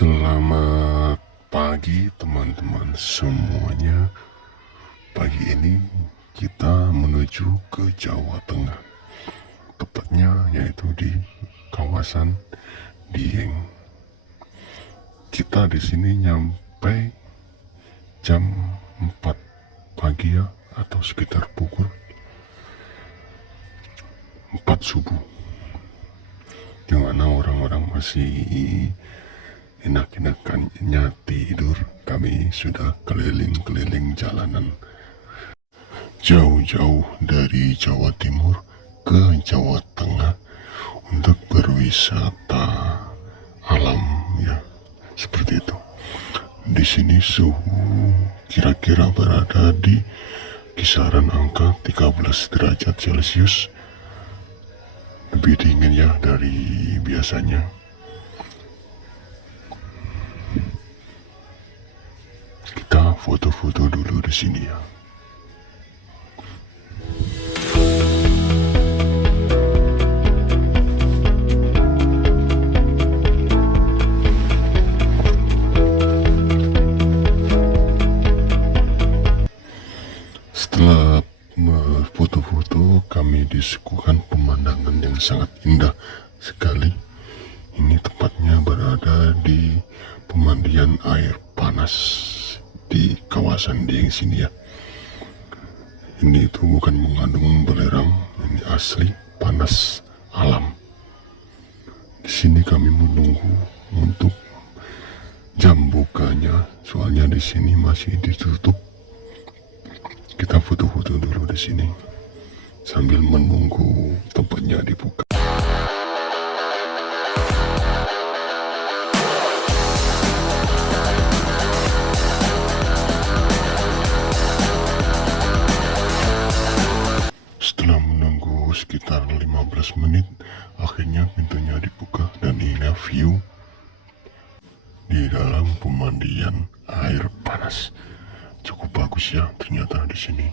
Selamat pagi teman-teman semuanya. Pagi ini kita menuju ke Jawa Tengah, tepatnya yaitu di kawasan Dieng. Kita di sini nyampe jam 4 pagi ya, atau sekitar pukul 4 subuh, dimana orang-orang masih enak-enakannya tidur. Kami sudah keliling-keliling jalanan jauh-jauh dari Jawa Timur ke Jawa Tengah untuk berwisata alam ya, seperti itu. Di sini suhu kira-kira berada di kisaran angka 13 derajat Celcius, lebih dingin ya dari biasanya. Kita foto-foto dulu di sini ya. Setelah foto-foto, kami disuguhkan pemandangan yang sangat indah sekali. Ini tepatnya berada di pemandian air panas di kawasan Dieng sini ya. Ini itu bukan mengandung belerang, ini asli panas alam. Di sini kami menunggu untuk jam bukanya, soalnya di sini masih ditutup. Kita foto-foto dulu di sini sambil menunggu tempatnya dibuka. Setelah menunggu sekitar 15 menit, akhirnya pintunya dibuka dan inilah view di dalam pemandian air panas. Cukup bagus ya ternyata di sini.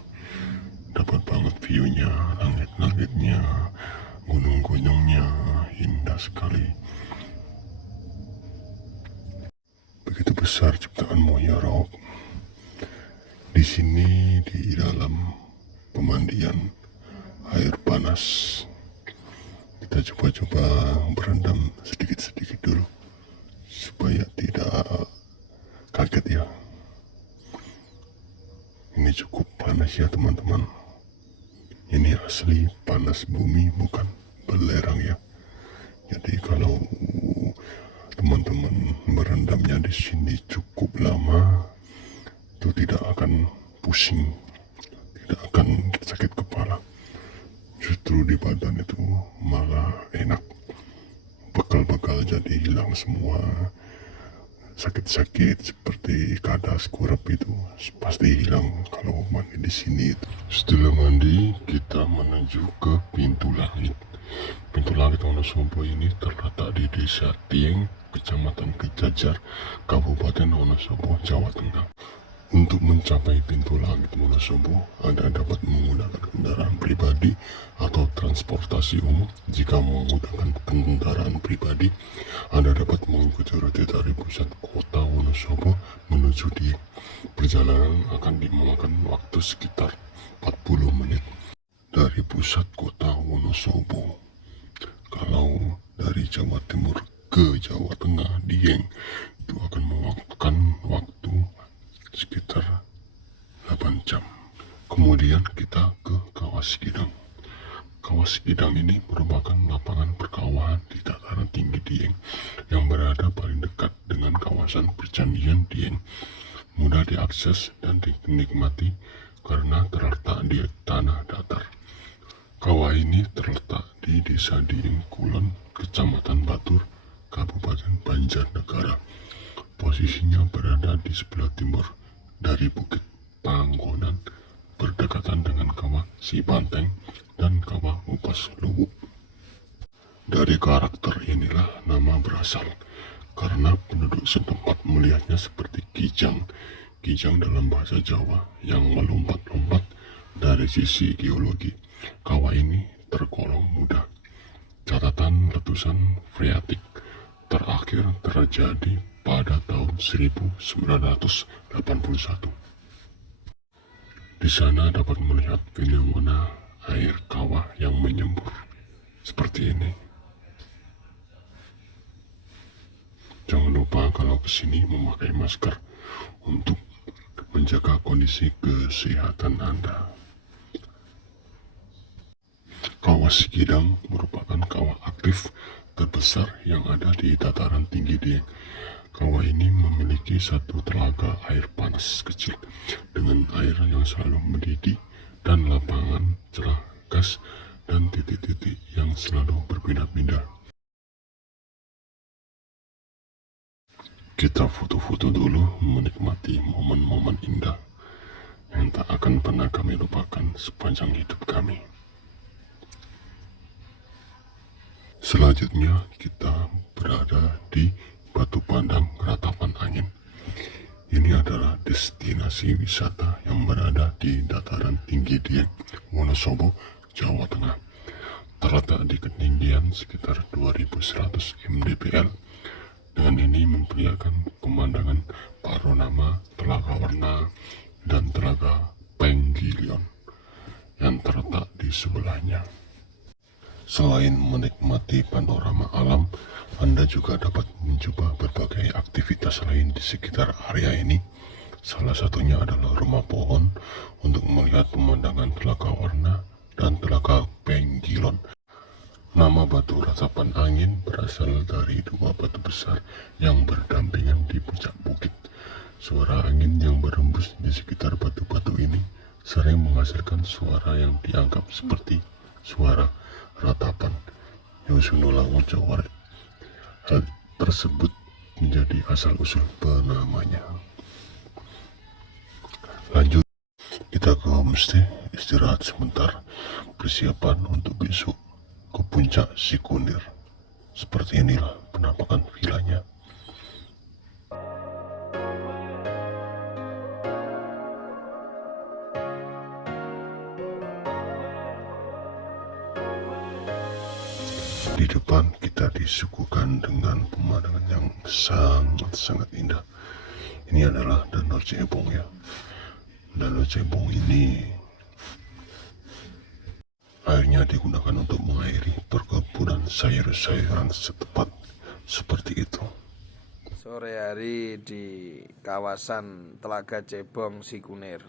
Dapat banget view-nya, langit-langitnya, gunung-gunungnya, indah sekali. Begitu besar ciptaanmu ya Rob. Di sini di dalam pemandian air panas, kita coba-coba berendam sedikit-sedikit dulu supaya tidak kaget ya. Ini cukup panas ya teman-teman. Ini asli panas bumi, bukan belerang ya. Jadi kalau teman-teman berendamnya di sini cukup lama, itu tidak akan pusing, tidak akan sakit kepala. Justru di badan itu malah enak, bekal-bekal jadi hilang semua sakit-sakit seperti kadas kurep itu pasti hilang kalau mandi di sini. Setelah mandi, kita menuju ke pintu langit. Pintu langit Wonosobo ini terletak di Desa Dieng, Kecamatan Kejajar, Kabupaten Wonosobo, Jawa Tengah. Untuk mencapai pintu langit Wonosobo, Anda dapat menggunakan kendaraan pribadi atau transportasi umum. Jika menggunakan kendaraan pribadi, Anda dapat mengikuti rute dari pusat kota Wonosobo menuju Dieng. Perjalanan akan memakan waktu sekitar 40 menit dari pusat kota Wonosobo. Kalau dari Jawa Timur ke Jawa Tengah Dieng, itu akan memakan waktu sekitar 8 jam. Kemudian kita ke Kawah Sikidang. Kawah Sikidang ini merupakan lapangan perkawahan di dataran tinggi Dieng yang berada paling dekat dengan kawasan percandingan Dieng. Mudah diakses dan dinikmati karena terletak di tanah datar. Kawah ini terletak di Desa Dieng Kulon, Kecamatan Batur, Kabupaten Banjarnegara. Posisinya berada di sebelah timur dari Bukit Panggonan, berdekatan dengan Kawah Sibanteng dan Kawah Upas Luwuk. Dari karakter inilah nama berasal, karena penduduk setempat melihatnya seperti kijang. Kijang dalam bahasa Jawa yang melompat-lompat dari sisi geologi. Kawah ini tergolong muda. Catatan letusan freatik terakhir terjadi pada tahun 1981. Di sana dapat melihat fenomena air kawah yang menyembur seperti ini. Jangan lupa kalau kesini memakai masker untuk menjaga kondisi kesehatan Anda. Kawah Sikidang merupakan kawah aktif terbesar yang ada di dataran tinggi Dieng. Kawah ini memiliki satu telaga air panas kecil dengan air yang selalu mendidih dan lapangan cerah gas dan titik-titik yang selalu berpindah-pindah. Kita foto-foto dulu menikmati momen-momen indah yang tak akan pernah kami lupakan sepanjang hidup kami. Selanjutnya kita berada di Batu Pandang Ratapan Angin. Ini adalah destinasi wisata yang berada di dataran tinggi Dieng, Wonosobo, Jawa Tengah. Terletak di ketinggian sekitar 2100 mdpl. Dengan ini memperlihatkan pemandangan panorama Telaga Warna dan Telaga Penggilion yang terletak di sebelahnya. Selain menikmati panorama alam, Anda juga dapat mencoba berbagai aktivitas lain di sekitar area ini. Salah satunya adalah rumah pohon untuk melihat pemandangan Telaga Warna dan Telaga Penggilion. Nama Batu Ratapan Angin berasal dari dua batu besar yang berdampingan di puncak bukit. Suara angin yang berembus di sekitar batu-batu ini sering menghasilkan suara yang dianggap seperti suara ratapan. Yosunula Uncowar. Hal tersebut menjadi asal-usul penamanya. Lanjut, kita ke homestay, istirahat sebentar, persiapan untuk besok ke puncak Sikunir. Seperti inilah penampakan vilanya. Di depan kita disuguhkan dengan pemandangan yang sangat indah. Ini adalah Danau Cebong ya. Danau Cebong ini airnya digunakan untuk mengairi perkebunan sayur-sayuran setempat seperti itu. Sore hari di kawasan Telaga Cebong Sikunir.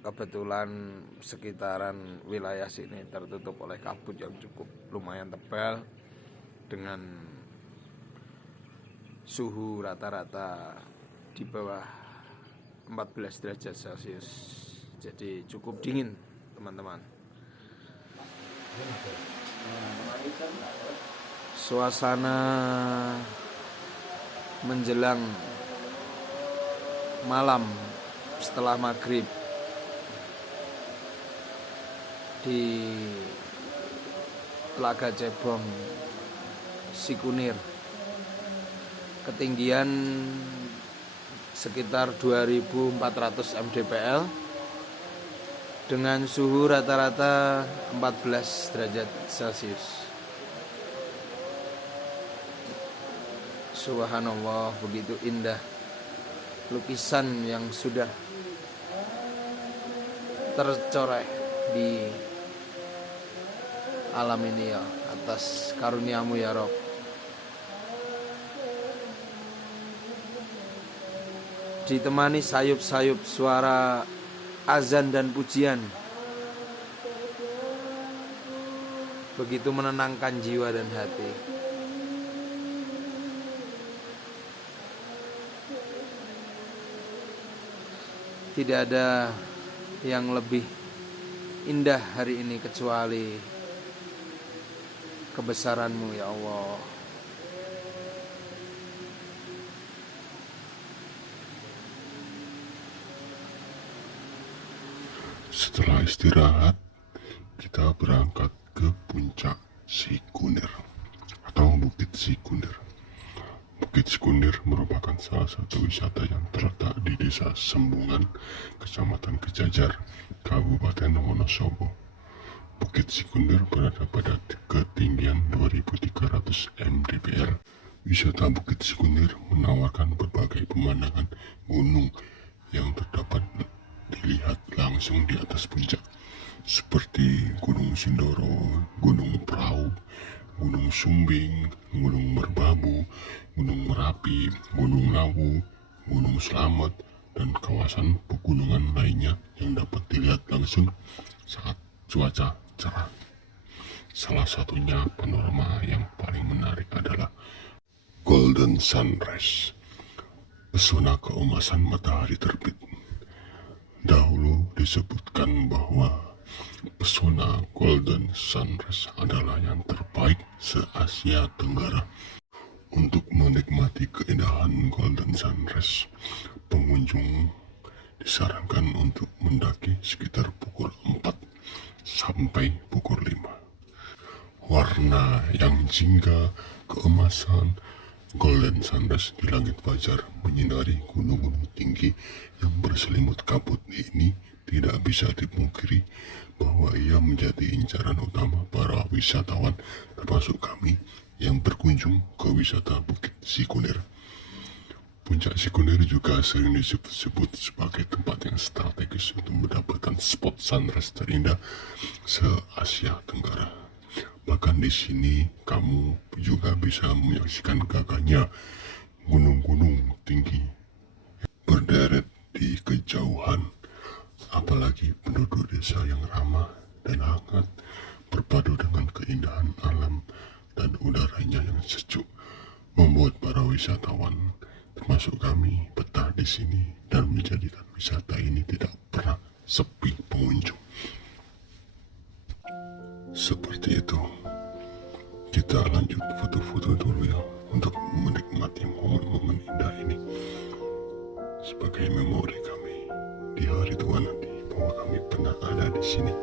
Kebetulan sekitaran wilayah sini tertutup oleh kabut yang cukup lumayan tebal dengan suhu rata-rata di bawah 14 derajat Celcius. Jadi cukup dingin, teman-teman. Suasana menjelang malam setelah maghrib di Telaga Cebong Sikunir, ketinggian sekitar 2400 mdpl dengan suhu rata-rata 14 derajat Celcius. Subhanallah, begitu indah lukisan yang sudah tercorek di alam ini ya, atas karuniamu ya Rob. Ditemani sayup-sayup suara azan dan pujian, begitu menenangkan jiwa dan hati. Tidak ada yang lebih indah hari ini kecuali kebesaran-Mu ya Allah. Setelah istirahat, kita berangkat ke puncak Sikunir atau Bukit Sikunir. Bukit Sikunir merupakan salah satu wisata yang terletak di Desa Sembungan, Kecamatan Kejajar, Kabupaten Wonosobo. Bukit Sikunir berada pada ketinggian 2300 mdpl Wisata Bukit Sikunir menawarkan berbagai pemandangan gunung yang dapat dilihat langsung di atas puncak, seperti Gunung Sindoro, Gunung Prau, Gunung Sumbing, Gunung Merbabu, Gunung Merapi, Gunung Lawu, Gunung Slamet, dan kawasan pegunungan lainnya yang dapat dilihat langsung saat cuaca cerah. Salah satunya panorama yang paling menarik adalah Golden Sunrise, pesona keemasan matahari terbit. Dahulu disebutkan bahwa pesona Golden Sunrise adalah yang terbaik se-Asia Tenggara. Untuk menikmati keindahan Golden Sunrise, pengunjung disarankan untuk mendaki sekitar pukul 4 sampai pukul 5. Warna yang jingga keemasan Golden Sunrise di langit fajar menyinari gunung-gunung tinggi yang berselimut kabut ini tidak bisa dipungkiri bahwa ia menjadi incaran utama para wisatawan, termasuk kami yang berkunjung ke wisata Bukit Sikunir. Puncak Sikunir juga sering disebut sebagai tempat yang strategis untuk mendapatkan spot sunrise terindah se-Asia Tenggara. Bahkan di sini kamu juga bisa menyaksikan gagahnya gunung-gunung tinggi berderet di kejauhan. Apalagi penduduk desa yang ramah dan hangat berpadu dengan keindahan alam dan udaranya yang sejuk membuat para wisatawan termasuk kami betah di sini dan menjadikan wisata ini tidak pernah sepi pengunjung. Seperti itu, kita lanjut foto-foto dulu ya untuk menikmati momen-momen indah ini sebagai memori kami di hari tua nanti bahwa kami pernah ada di sini.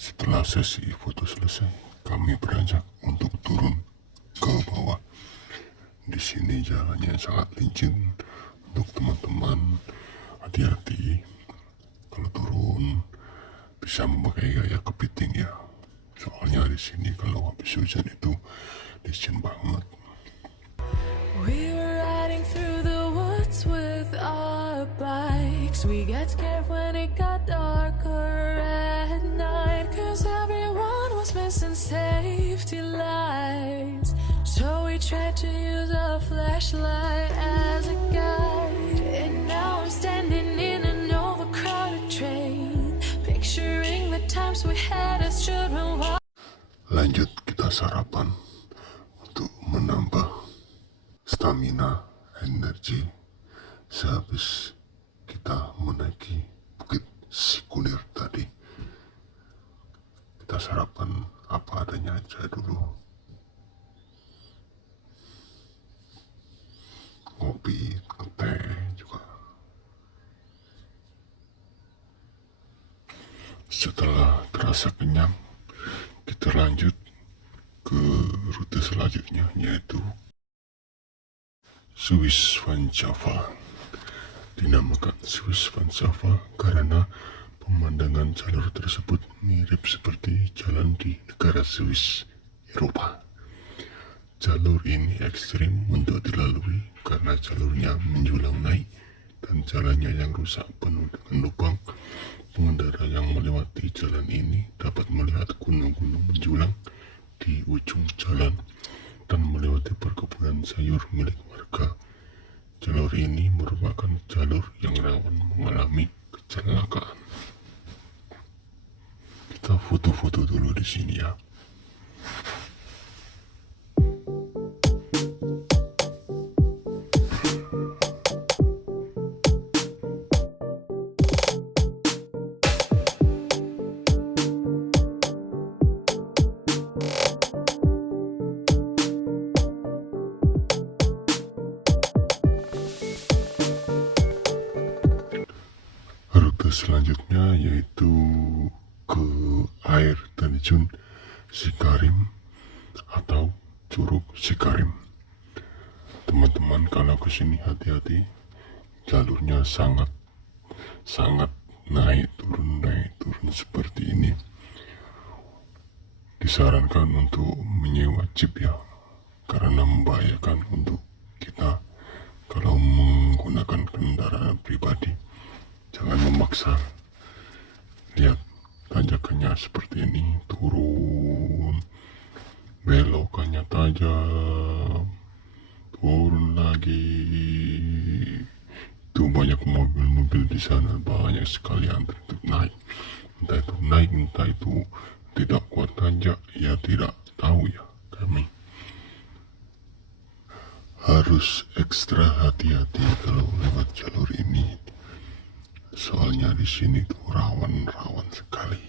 Setelah sesi foto selesai, kami beranjak untuk turun ke bawah. Di sini jalannya sangat licin. Untuk teman-teman, hati-hati kalau turun, bisa memakai gaya kepiting ya. Soalnya di sini kalau habis hujan itu licin banget. We were riding through the woods with our bikes. We got scared when it got darker at night, 'cause everyone was missing safety lights. So we tried to use a flashlight as a guide. And now I'm standing in an overcrowded train, picturing the times we had as children. Lanjut kita sarapan untuk menambah stamina, energi sehabis kita menaiki Bukit Sikunir tadi. Kita sarapan apa adanya aja dulu, ngopi, teh juga. Setelah terasa kenyang, kita lanjut ke rute selanjutnya, yaitu Swiss Van Java. Dinamakan Swiss Van Java karena pemandangan jalur tersebut mirip seperti jalan di negara Swiss, Eropa. Jalur ini ekstrim untuk dilalui karena jalurnya menjulang naik dan jalannya yang rusak penuh dengan lubang. Pengendara yang melewati jalan ini dapat melihat gunung-gunung menjulang di ujung jalan dan melewati perkebunan sayur milik warga. Jalur ini merupakan jalur yang rawan mengalami kecelakaan. Kita foto-foto dulu di sini ya. Selanjutnya yaitu ke air terjun Cikarang atau Curug Cikarang. Teman-teman kalau ke sini hati-hati, jalurnya sangat naik turun seperti ini. Disarankan untuk menyewa jeep ya, karena membahayakan untuk kita kalau menggunakan kendaraan pribadi. Jangan memaksa. Lihat tanjakannya seperti ini, turun, belokannya tajam, turun lagi. Itu banyak mobil-mobil di sana, banyak sekali yang untuk naik. Entah itu naik, entah itu tidak kuat tanjak, ya tidak tahu ya. Kami harus ekstra hati-hati kalau lewat jalur ini. Soalnya di sini tuh rawan sekali.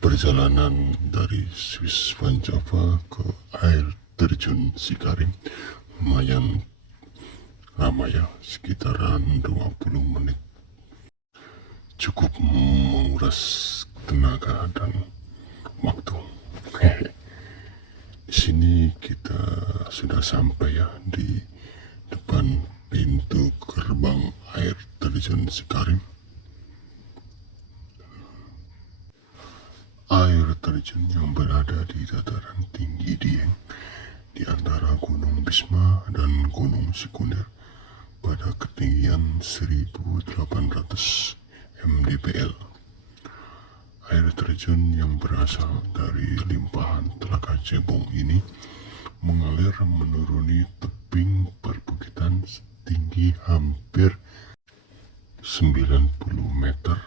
Perjalanan dari Swiss Van Java ke air terjun Cikarang lumayan lama ya, sekitaran 20 menit. Cukup menguras tenaga dan waktu. Di sini kita sudah sampai ya di depan pintu gerbang air terjun Cikarang. air terjun yang berada di dataran tinggi Dieng di antara Gunung Bisma dan Gunung Sekunder pada ketinggian 1800 mdpl. Air terjun yang berasal dari limpahan Telaga Cebong ini mengalir menuruni tebing perbukitan setinggi hampir 90 meter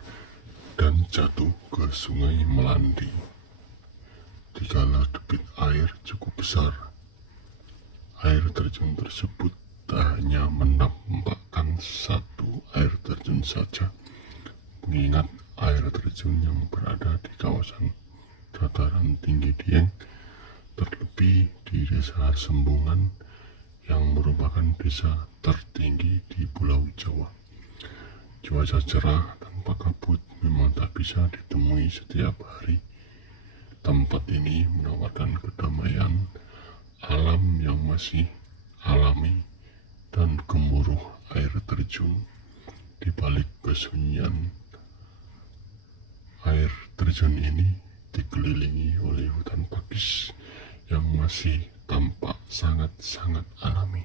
dan jatuh ke Sungai Melandi. Dikala debit air cukup besar, air terjun tersebut tak hanya menampakkan satu air terjun saja, mengingat air terjun yang berada di kawasan dataran tinggi Dieng, terlebih di desa Sembungan yang merupakan desa tertinggi di Pulau Jawa. Cuaca cerah tanpa kabut memang tak bisa ditemui setiap hari. Tempat ini menawarkan kedamaian alam yang masih alami dan gemuruh air terjun di balik kesunyian. Air terjun ini dikelilingi oleh hutan pakis yang masih tampak sangat-sangat alami.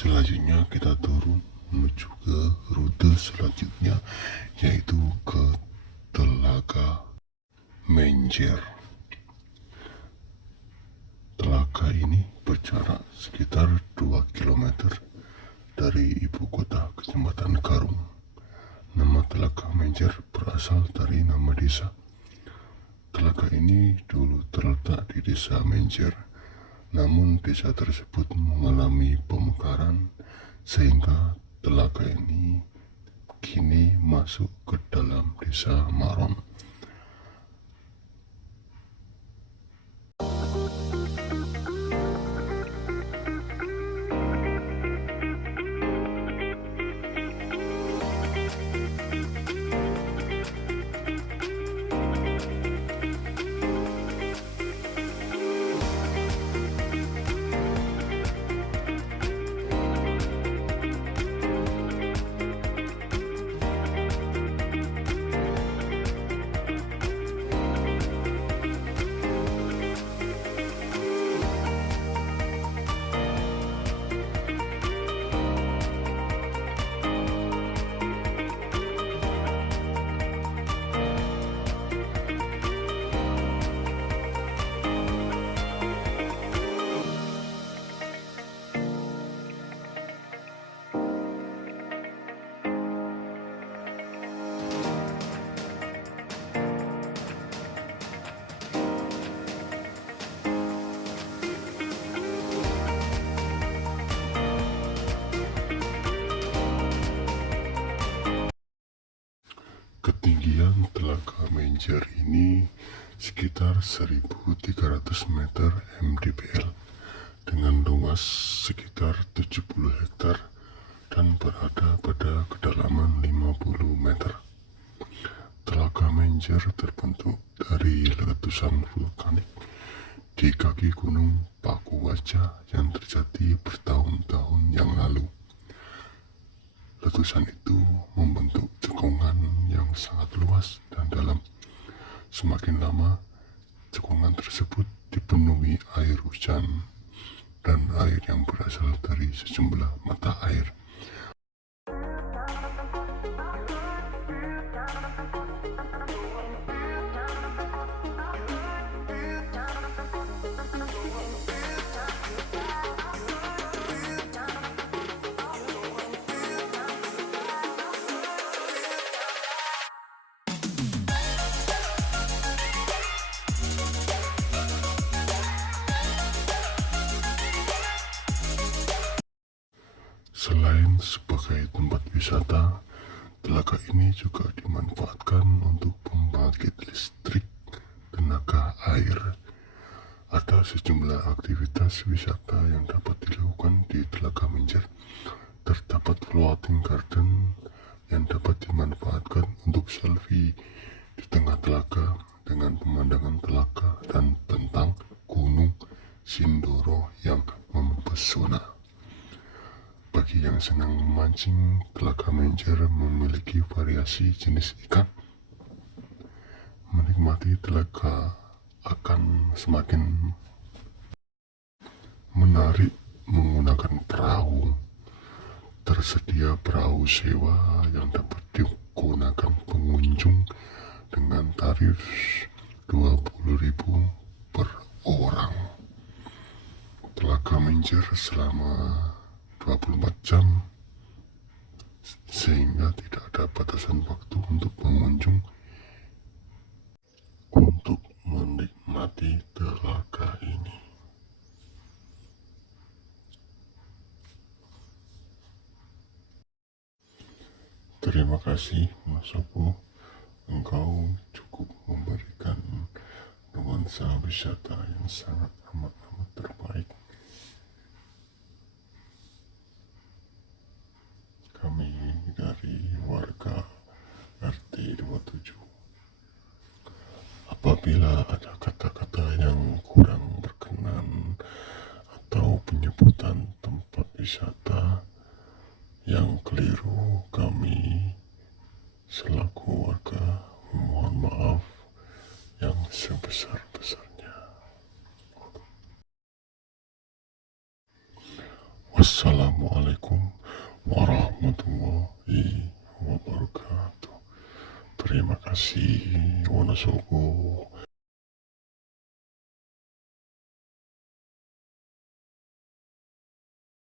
Selanjutnya kita turun menuju ke rute selanjutnya, yaitu ke Telaga Menjer. Telaga ini berjarak sekitar 2 km dari ibu kota Kecamatan Garung. Nama Telaga Menjer berasal dari nama desa. Telaga ini dulu terletak di desa Menjer, namun desa tersebut mengalami pemekaran sehingga telaga ini kini masuk ke dalam desa Maron. Ketinggian Telaga Menjer ini sekitar 1.300 meter mdpl dengan luas sekitar 70 hektar dan berada pada kedalaman 50 meter. Telaga Menjer terbentuk dari letusan vulkanik di kaki gunung Paku Wajah yang terjadi bertahun-tahun yang lalu. Letusan itu membentuk cekungan yang sangat luas dan dalam. Semakin lama, cekungan tersebut dipenuhi air hujan dan air yang berasal dari sejumlah mata air. Selain sebagai tempat wisata, telaga ini juga dimanfaatkan untuk pembangkit listrik tenaga air. Ada sejumlah aktivitas wisata yang dapat dilakukan di Telaga Menjer. Terdapat floating garden yang dapat dimanfaatkan untuk selfie di tengah telaga dengan pemandangan telaga dan tentang Gunung Sindoro yang mempesona. Bagi yang yang senang memancing, Telaga Menjer memiliki variasi jenis ikan. Menikmati telaga akan semakin menarik menggunakan perahu. Tersedia perahu sewa yang dapat digunakan pengunjung dengan tarif 20.000 per orang. Telaga Menjer selama 24 jam sehingga tidak ada batasan waktu untuk pengunjung untuk menikmati telaga ini. Terima kasih Masaku, engkau cukup memberikan nuansa wisata yang sangat amat terbaik. Kami dari warga RT 27. Apabila ada kata-kata yang kurang berkenan atau penyebutan tempat wisata yang keliru, kami selaku warga mohon maaf yang sebesar-besarnya. Wassalamualaikum warahmatullahi wabarakatuh. Terima kasih. Wonosobo.